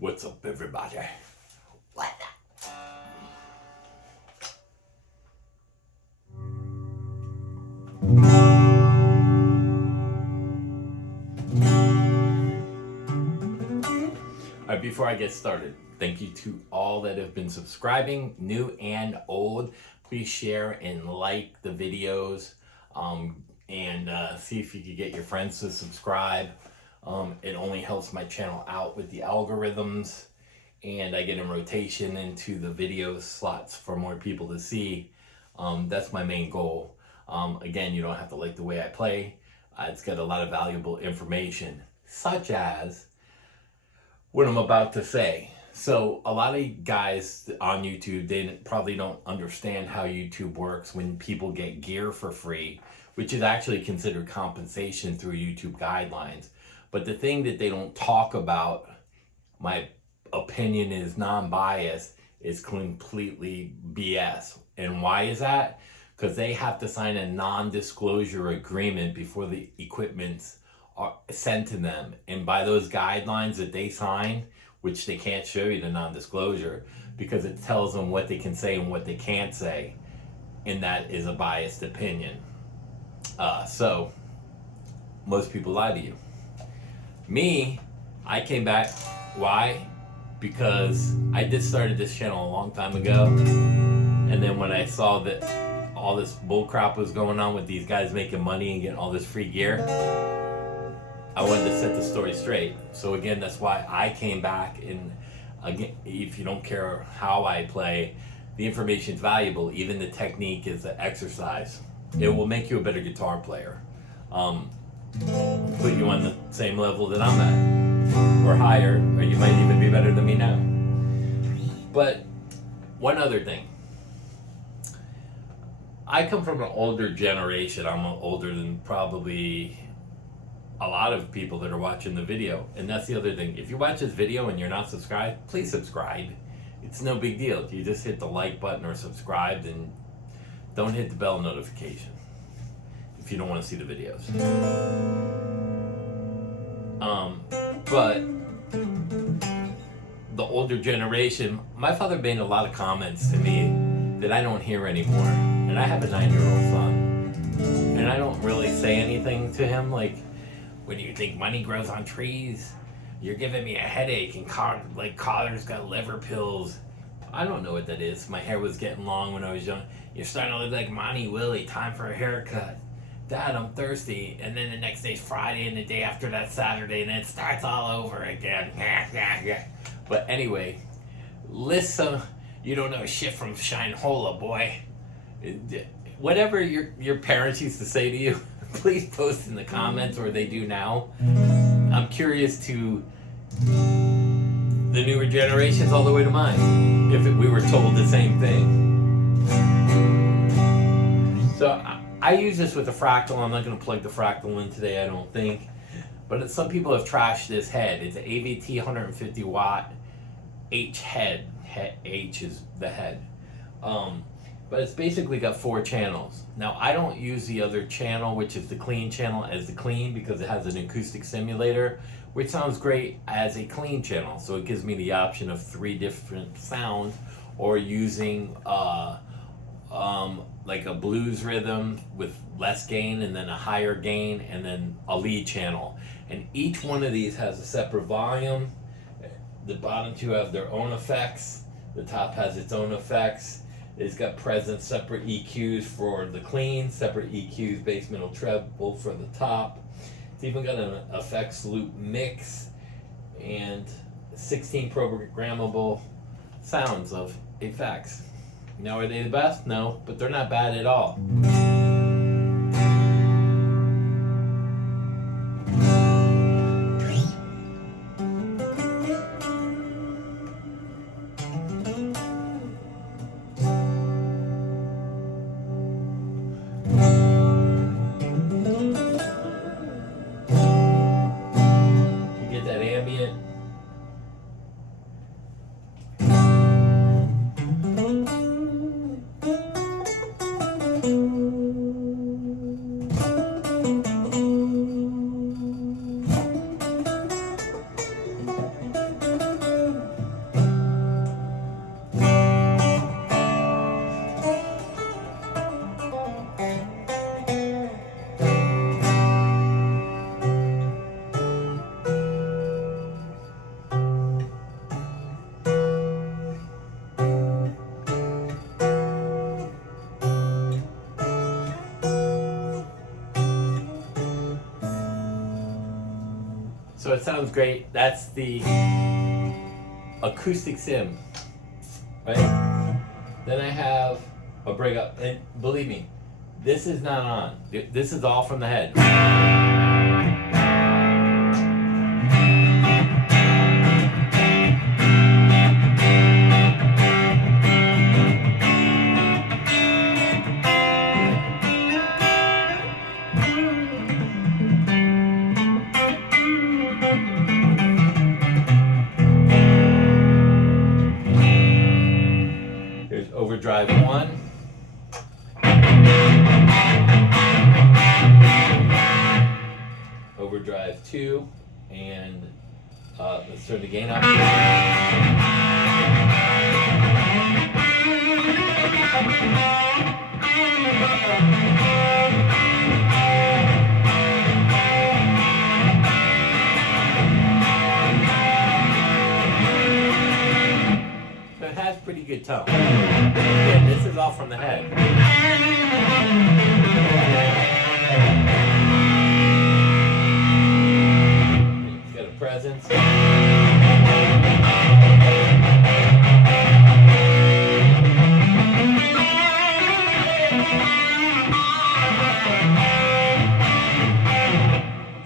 What's up, everybody? What the? Alright, before I get started, thank you to all that have been subscribing, new and old. Please share and like the videos, and see if you could get your friends to subscribe. It only helps my channel out with the algorithms, and I get in rotation into the video slots for more people to see. That's my main goal. Again, you don't have to like the way I play. It's got a lot of valuable information, such as what I'm about to say. So a lot of guys on YouTube, they probably don't understand how YouTube works when people get gear for free, which is actually considered compensation through YouTube guidelines. But the thing that they don't talk about, my opinion is non-biased, is completely BS. And why is that? Because they have to sign a non-disclosure agreement before the equipment's are sent to them, and by those guidelines that they sign, which they can't show you the non-disclosure because it tells them what they can say and what they can't say, and that is a biased opinion. So most people lie to you. Me, I came back. Why? Because I just started this channel a long time ago, and then when I saw that all this bullcrap was going on with these guys making money and getting all this free gear, I wanted to set the story straight. So again, that's why I came back. And again, if you don't care how I play, the information's valuable. Even the technique is an exercise. It will make you a better guitar player. Put you on the same level that I'm at, or higher, or you might even be better than me now. But one other thing. I come from an older generation. I'm older than probably a lot of people that are watching the video. And that's the other thing. If you watch this video and you're not subscribed, please subscribe. It's no big deal. You just hit the like button or subscribe, and don't hit the bell notification if you don't want to see the videos. But the older generation, my father made a lot of comments to me that I don't hear anymore. And I have a 9-year-old son, and I don't really say anything to him like, when you think money grows on trees, you're giving me a headache, and Collar's got liver pills. I don't know what that is. My hair was getting long when I was young. You're starting to look like Monty Willie. Time for a haircut. Dad, I'm thirsty. And then the next day's Friday, and the day after that Saturday, and it starts all over again. But anyway, listen, you don't know shit from Shinehola, boy. Whatever your parents used to say to you, please post in the comments, or they do now. I'm curious to the newer generations all the way to mine, if we were told the same thing. So I use this with the fractal. I'm not going to plug the fractal in today, I don't think. But some people have trashed this head. It's an AVT 150-watt H head. H is the head. But it's basically got 4 channels. Now, I don't use the other channel, which is the clean channel, as the clean, because it has an acoustic simulator, which sounds great as a clean channel. So it gives me the option of 3 different sounds, or using like a blues rhythm with less gain, and then a higher gain, and then a lead channel. And each one of these has a separate volume. The bottom 2 have their own effects. The top has its own effects. It's got present separate EQs for the clean, separate EQs, bass, middle, treble for the top. It's even got an effects loop mix and 16 programmable sounds of effects. Now, are they the best? No, but they're not bad at all. So it sounds great. That's the acoustic sim, right? Then I have a breakup, and believe me, this is not on. This is all from the head. Here's overdrive 1. Overdrive 2, and let's turn the gain up. So it has pretty good tone. Again, this is all from the head. Presence.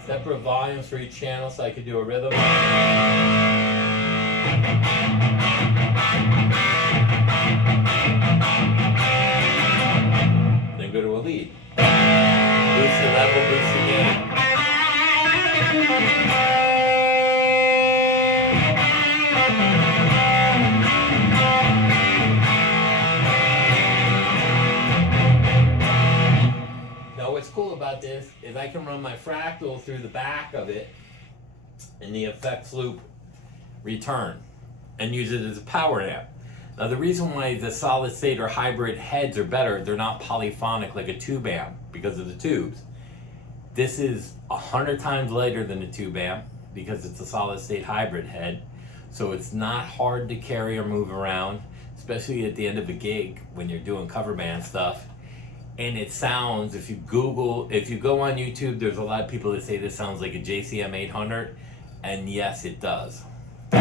Separate volumes for each channel so I could do a rhythm. Then go to a lead. Boost the level, boost the gain. What's cool about this is I can run my fractal through the back of it in the effects loop return and use it as a power amp. Now the reason why the solid state or hybrid heads are better, they're not polyphonic like a tube amp because of the tubes. This is 100 times lighter than a tube amp because it's a solid state hybrid head. So it's not hard to carry or move around, especially at the end of a gig when you're doing cover band stuff. And it sounds, if you go on YouTube, there's a lot of people that say this sounds like a JCM 800, and yes, it does. Now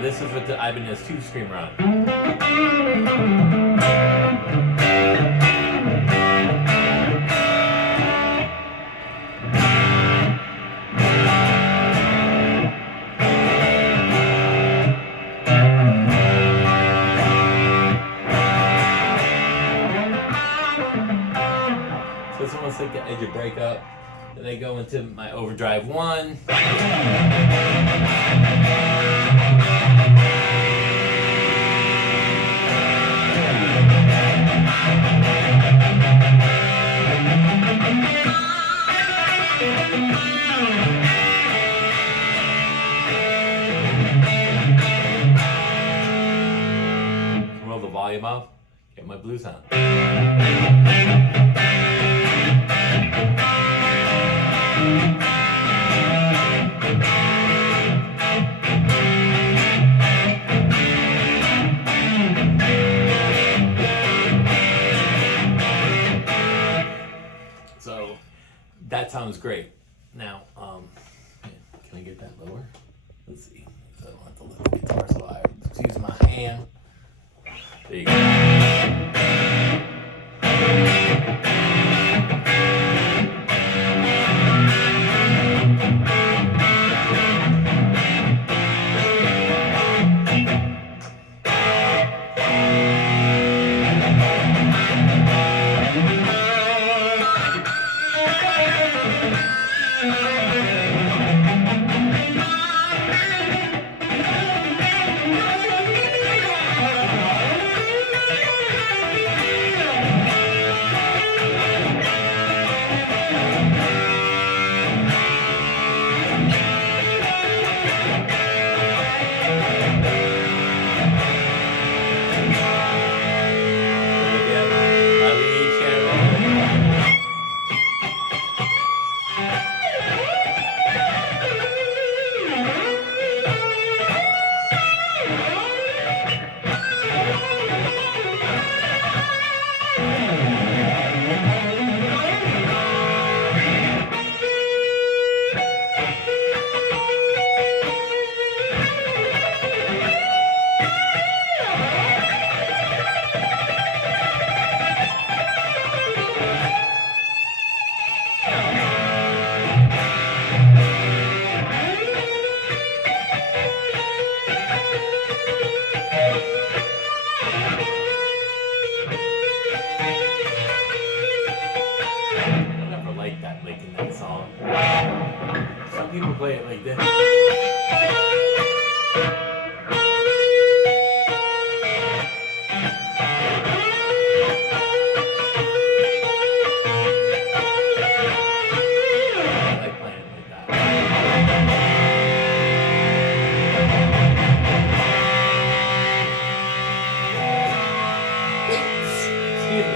this is what the Ibanez Tube Screamer on. This one looks like the edge of breakup. Then I go into my overdrive 1. Roll the volume up, get my blue sound. So that sounds great. Now, can I get that lower? Let's see. So I don't have to lift the guitar, so I just use my hand. There you go. people play it like this. I like playing it like that. Excuse me.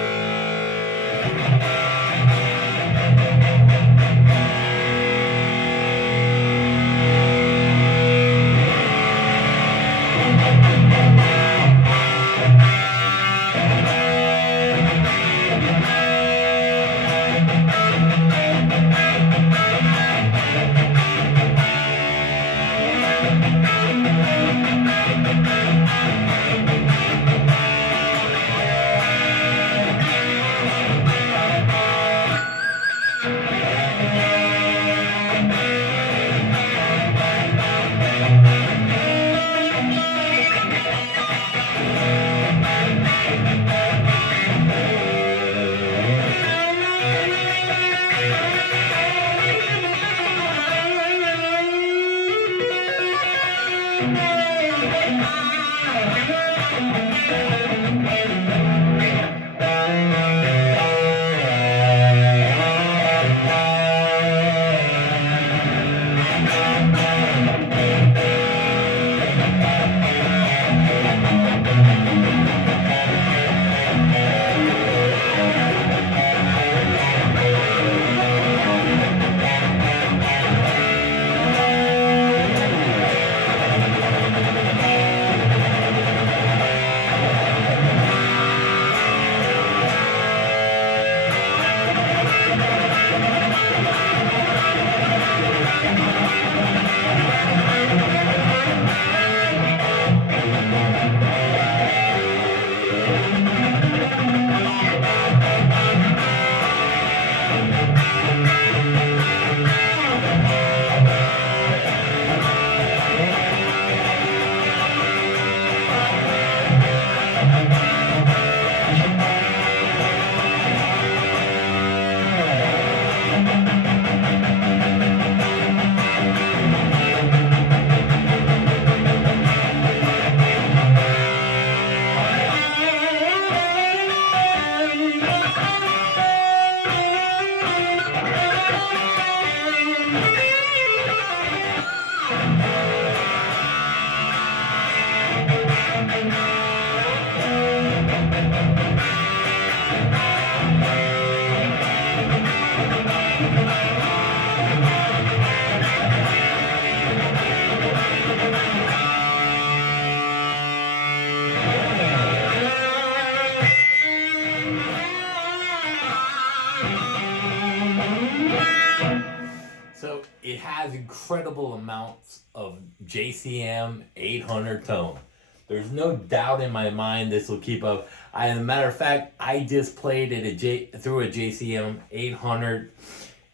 So it has incredible amounts of JCM 800 tone. There's no doubt in my mind this will keep up. As a matter of fact, I just played it through a JCM 800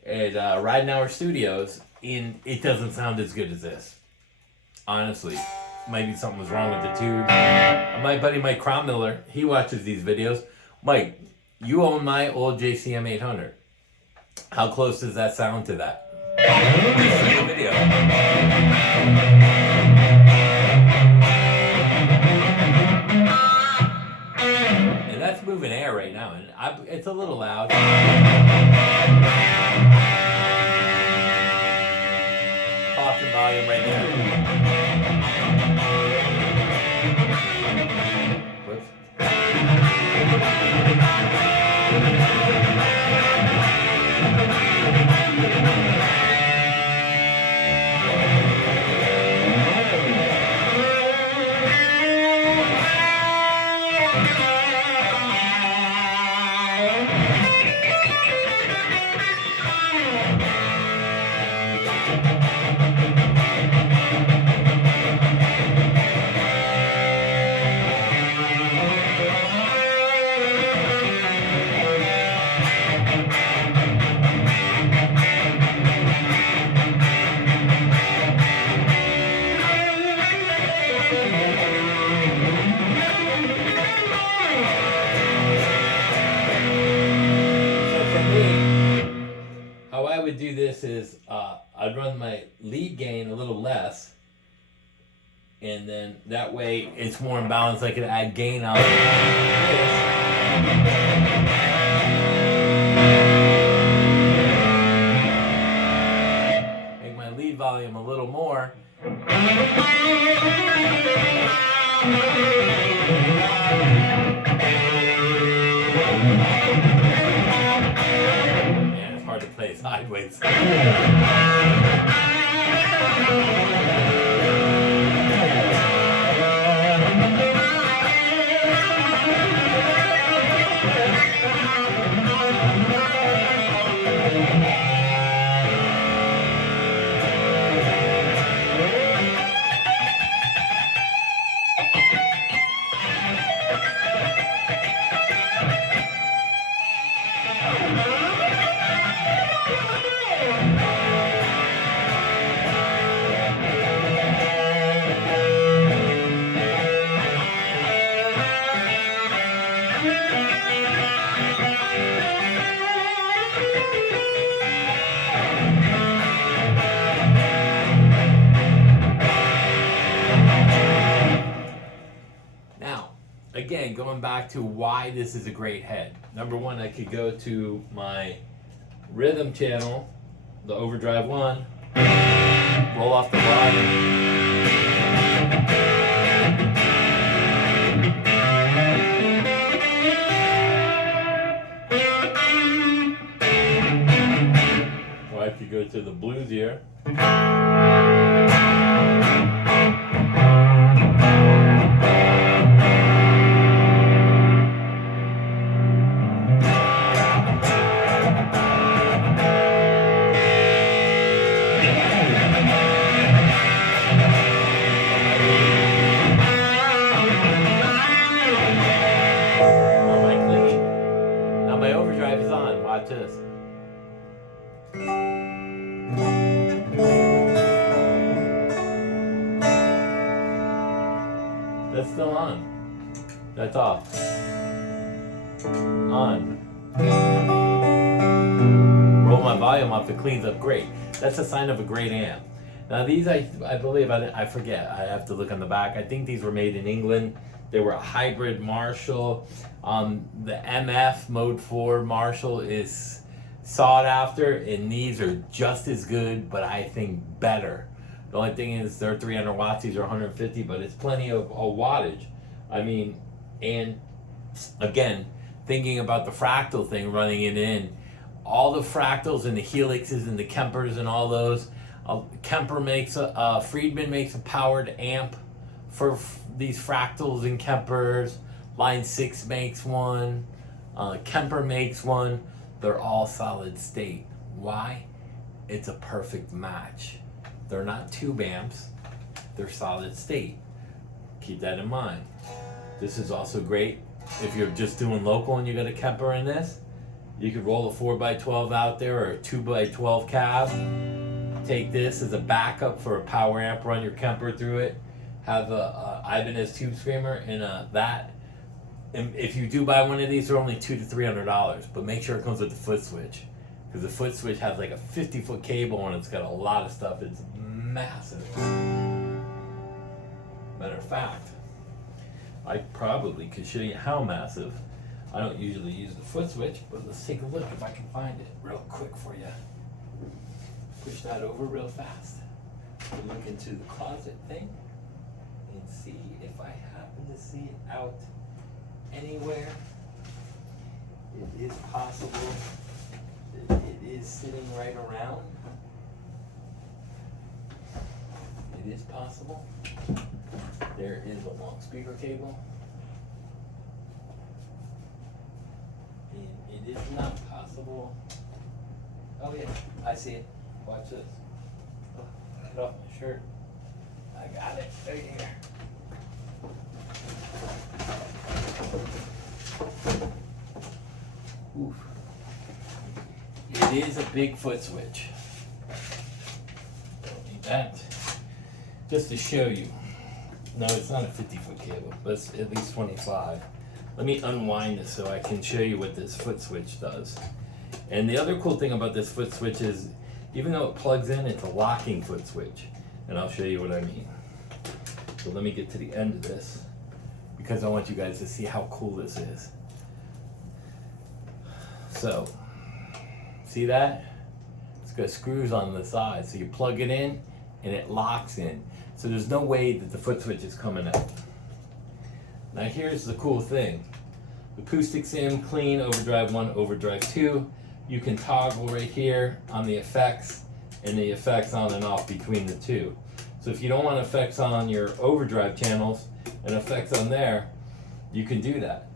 at Riding Hour Studios, and it doesn't sound as good as this. Honestly, maybe something was wrong with the tube. My buddy Mike Crommiller, he watches these videos. Mike, you own my old JCM 800. How close does that sound to that? This video. And that's moving air right now, and it's a little loud. Talking volume right there. Whoops. How I would do this is I'd run my lead gain a little less, and then that way it's more in balance. I could add gain on this. Make my lead volume a little more. Man, it's hard to play sideways. Again, going back to why this is a great head. Number one, I could go to my rhythm channel, the overdrive one, roll off the volume. Or I could go to the blues here. Watch this. That's still on. That's off. On. Roll my volume up, it cleans up great. That's a sign of a great amp. Now these, I believe, I forget, I have to look on the back. I think these were made in England. They were a hybrid Marshall. The MF Mode 4 Marshall is sought after, and these are just as good, but I think better. The only thing is they're 300 watts, these are 150, but it's plenty of wattage. I mean, and again, thinking about the fractal thing, running it in, all the fractals and the helixes and the Kempers and all those, Kemper makes Friedman makes a powered amp for these fractals and Kempers. Line 6 makes one. Kemper makes one. They're all solid state. Why? It's a perfect match. They're not tube amps. They're solid state. Keep that in mind. This is also great if you're just doing local and you got a Kemper in this. You could roll a 4x12 out there or a 2x12 cab. Take this as a backup for a power amp. Run your Kemper through it. Have a Ibanez tube screamer and that. And if you do buy one of these, they're only $200 to $300. But make sure it comes with the foot switch, because the foot switch has like a 50-foot cable and it's got a lot of stuff. It's massive. Matter of fact, I probably could show you how massive. I don't usually use the foot switch, but let's take a look if I can find it real quick for you. Push that over real fast. Look into the closet thing and see if I happen to see it out anywhere. It is possible that it is sitting right around. It is possible. There is a long speaker cable. And it is not possible. Oh yeah, I see it. Watch this. Oh, get off my shirt. I got it right here. Oof. It is a big foot switch. Don't need that. Just to show you. No, it's not a 50-foot cable, but it's at least 25. Let me unwind this so I can show you what this foot switch does. And the other cool thing about this foot switch is Even though it plugs in, it's a locking foot switch. And I'll show you what I mean. So let me get to the end of this because I want you guys to see how cool this is. So, see that? It's got screws on the side. So you plug it in and it locks in. So there's no way that the foot switch is coming out. Now here's the cool thing. Acoustics in, clean, overdrive 1, overdrive 2. You can toggle right here on the effects and the effects on and off between the two. So if you don't want effects on your overdrive channels and effects on there, you can do that.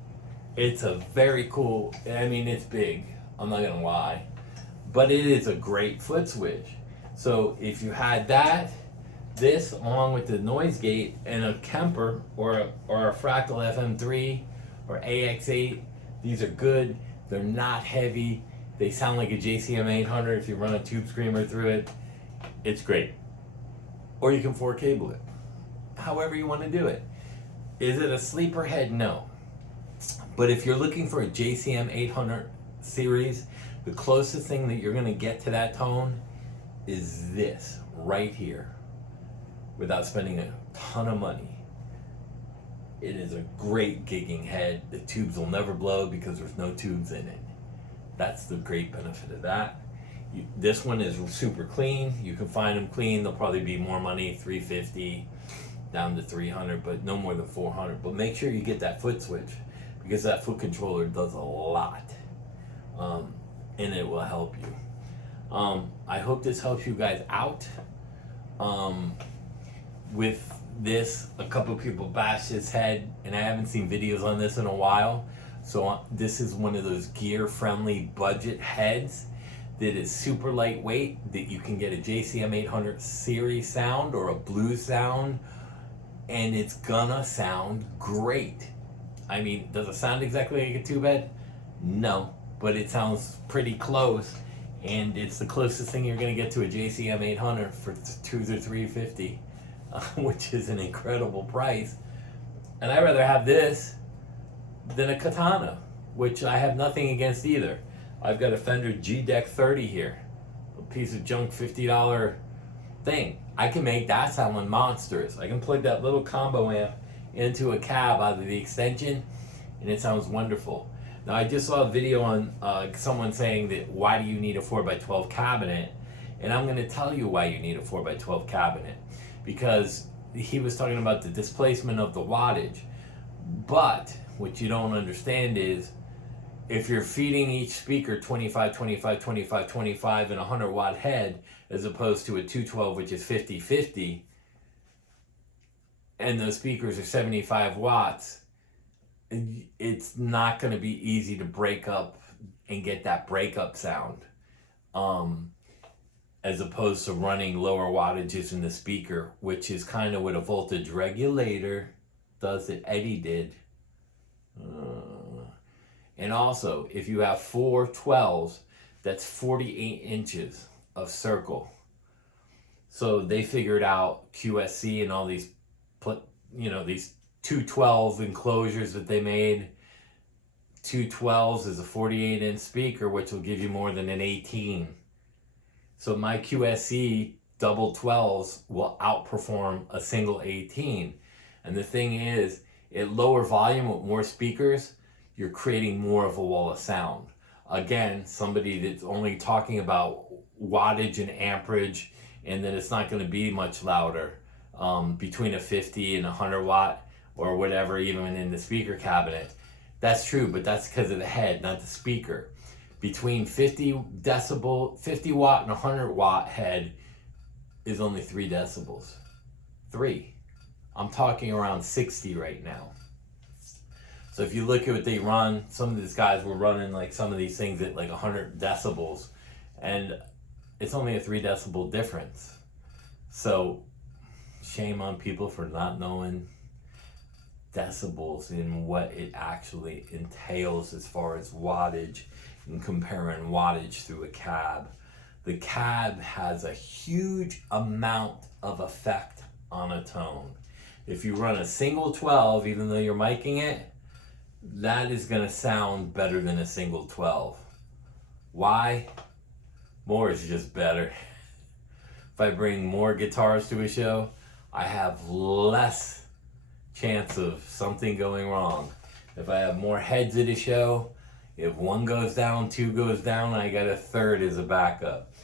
It's a very cool, I mean it's big, I'm not gonna lie, but it is a great foot switch. So if you had that, this along with the noise gate and a Kemper or a Fractal FM3 or AX8, these are good, they're not heavy, they sound like a JCM 800 if you run a tube screamer through it. It's great. Or you can 4 cable it. However you want to do it. Is it a sleeper head? No. But if you're looking for a JCM 800 series, the closest thing that you're going to get to that tone is this right here without spending a ton of money. It is a great gigging head. The tubes will never blow because there's no tubes in it. That's the great benefit of that. This one is super clean. You can find them clean. They'll probably be more money, $350 down to $300, but no more than $400. But make sure you get that foot switch because that foot controller does a lot, and it will help you. I hope this helps you guys out. With this, a couple of people bashed his head, and I haven't seen videos on this in a while. So this is one of those gear-friendly budget heads that is super lightweight, that you can get a JCM 800 series sound or a blues sound, and it's gonna sound great. I mean, does it sound exactly like a tube head? No, but it sounds pretty close, and it's the closest thing you're gonna get to a JCM 800 for $2 or $350, which is an incredible price. And I'd rather have this than a Katana, which I have nothing against either. I've got a Fender G-Deck 30 here, a piece of junk $50 thing. I can make that sound monstrous. I can plug that little combo amp into a cab out of the extension, and it sounds wonderful. Now I just saw a video on someone saying that why do you need a 4x12 cabinet, and I'm going to tell you why you need a 4x12 cabinet, because he was talking about the displacement of the wattage. But what you don't understand is if you're feeding each speaker 25, 25, 25, 25 and a 100 watt head, as opposed to a 212, which is 50, 50, and those speakers are 75 watts, it's not going to be easy to break up and get that breakup sound. As opposed to running lower wattages in the speaker, which is kind of what a voltage regulator does that Eddie did. And also, if you have 4 12s, that's 48 inches of circle. So they figured out QSC and all these, these 212 enclosures that they made. 212s is a 48 inch speaker, which will give you more than an 18. So my QSC double 12s will outperform a single 18. And the thing is, at lower volume with more speakers, you're creating more of a wall of sound. Again, somebody that's only talking about wattage and amperage, and then it's not going to be much louder between a 50 and a 100 watt or whatever, even in the speaker cabinet. That's true, but that's because of the head, not the speaker. Between 50 watt and 100 watt head is only 3 decibels. 3. I'm talking around 60 right now. So if you look at what they run, some of these guys were running like some of these things at like 100 decibels, and it's only a 3 decibel difference. So shame on people for not knowing decibels and what it actually entails as far as wattage and comparing wattage through a cab. The cab has a huge amount of effect on a tone. If you run a single 12, even though you're miking it, that is going to sound better than a single 12. Why? More is just better. If I bring more guitars to a show, I have less chance of something going wrong. If I have more heads at a show, if one goes down, two goes down, I got a third as a backup.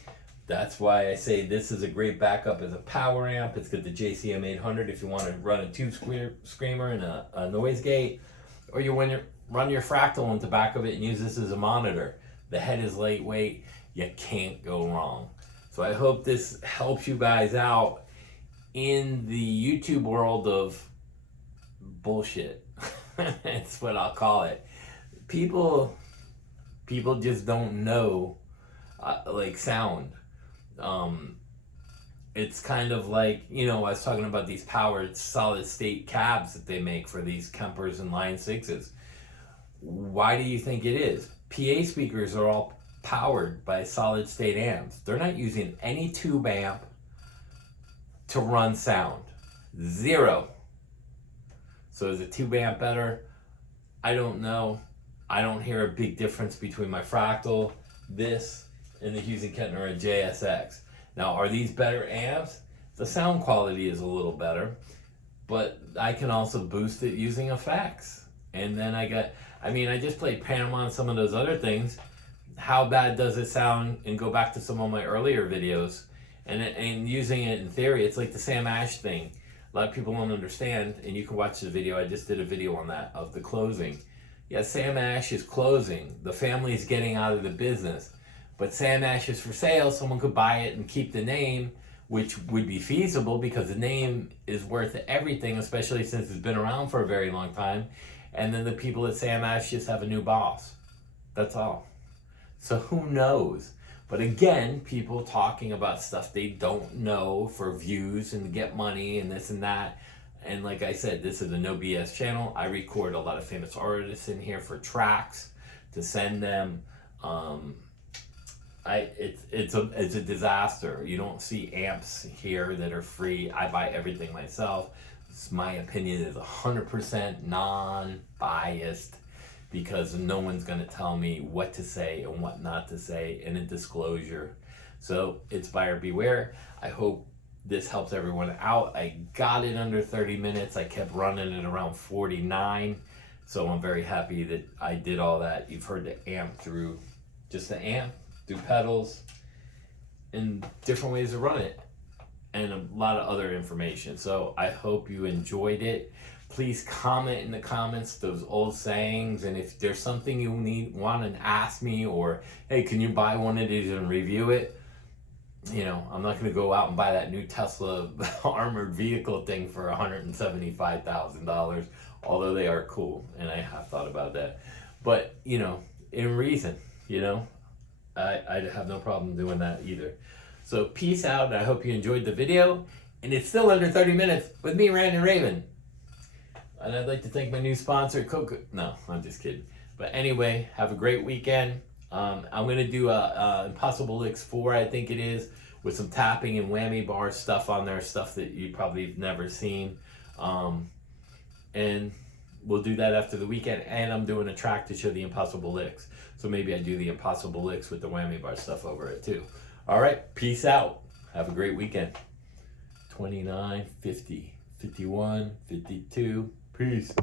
That's why I say this is a great backup as a power amp. It's got the JCM 800 if you want to run a tube screamer and a noise gate, or you run your fractal into the back of it and use this as a monitor. The head is lightweight. You can't go wrong. So I hope this helps you guys out in the YouTube world of bullshit. That's what I'll call it. People just don't know like sound. It's kind of like, I was talking about these powered solid state cabs that they make for these Kempers and Line 6s. Why do you think it is? PA speakers are all powered by solid state amps. They're not using any tube amp to run sound. Zero. So is a tube amp better? I don't know. I don't hear a big difference between my Fractal, this, and the Hughes & Kettner or JSX. Now, are these better amps? The sound quality is a little better, but I can also boost it using effects. And then I just played Panama and some of those other things. How bad does it sound? And go back to some of my earlier videos and using it in theory. It's like the Sam Ash thing. A lot of people don't understand, and you can watch the video. I just did a video on that, of the closing. Yeah, Sam Ash is closing. The family's getting out of the business. But Sam Ash is for sale. Someone could buy it and keep the name, which would be feasible because the name is worth everything, especially since it's been around for a very long time. And then the people at Sam Ash just have a new boss. That's all. So who knows? But again, people talking about stuff they don't know for views and to get money and this and that. And like I said, this is a no BS channel. I record a lot of famous artists in here for tracks to send them. It's a disaster. You don't see amps here that are free. I buy everything myself. My opinion is 100% non-biased because no one's going to tell me what to say and what not to say in a disclosure. So it's buyer beware. I hope this helps everyone out. I got it under 30 minutes. I kept running it around 49. So I'm very happy that I did all that. You've heard the amp through, just the amp, through pedals, and different ways to run it, and a lot of other information. So I hope you enjoyed it. Please comment in the comments those old sayings, and if there's something you want to ask me, or hey, can you buy one of these and review it? I'm not going to go out and buy that new Tesla armored vehicle thing for $175,000, although they are cool, and I have thought about that. But, in reason, I have no problem doing that either. So peace out, and I hope you enjoyed the video. And it's still under 30 minutes with me, Rand and Raven. And I'd like to thank my new sponsor, Coca. No, I'm just kidding. But anyway, have a great weekend. I'm going to do a Impossible Licks 4, I think it is, with some tapping and whammy bar stuff on there, stuff that you probably have never seen. And we'll do that after the weekend. And I'm doing a track to show the Impossible Licks. So maybe I do the Impossible Licks with the whammy bar stuff over it too. All right, peace out. Have a great weekend. 29, 50, 51, 52. Peace.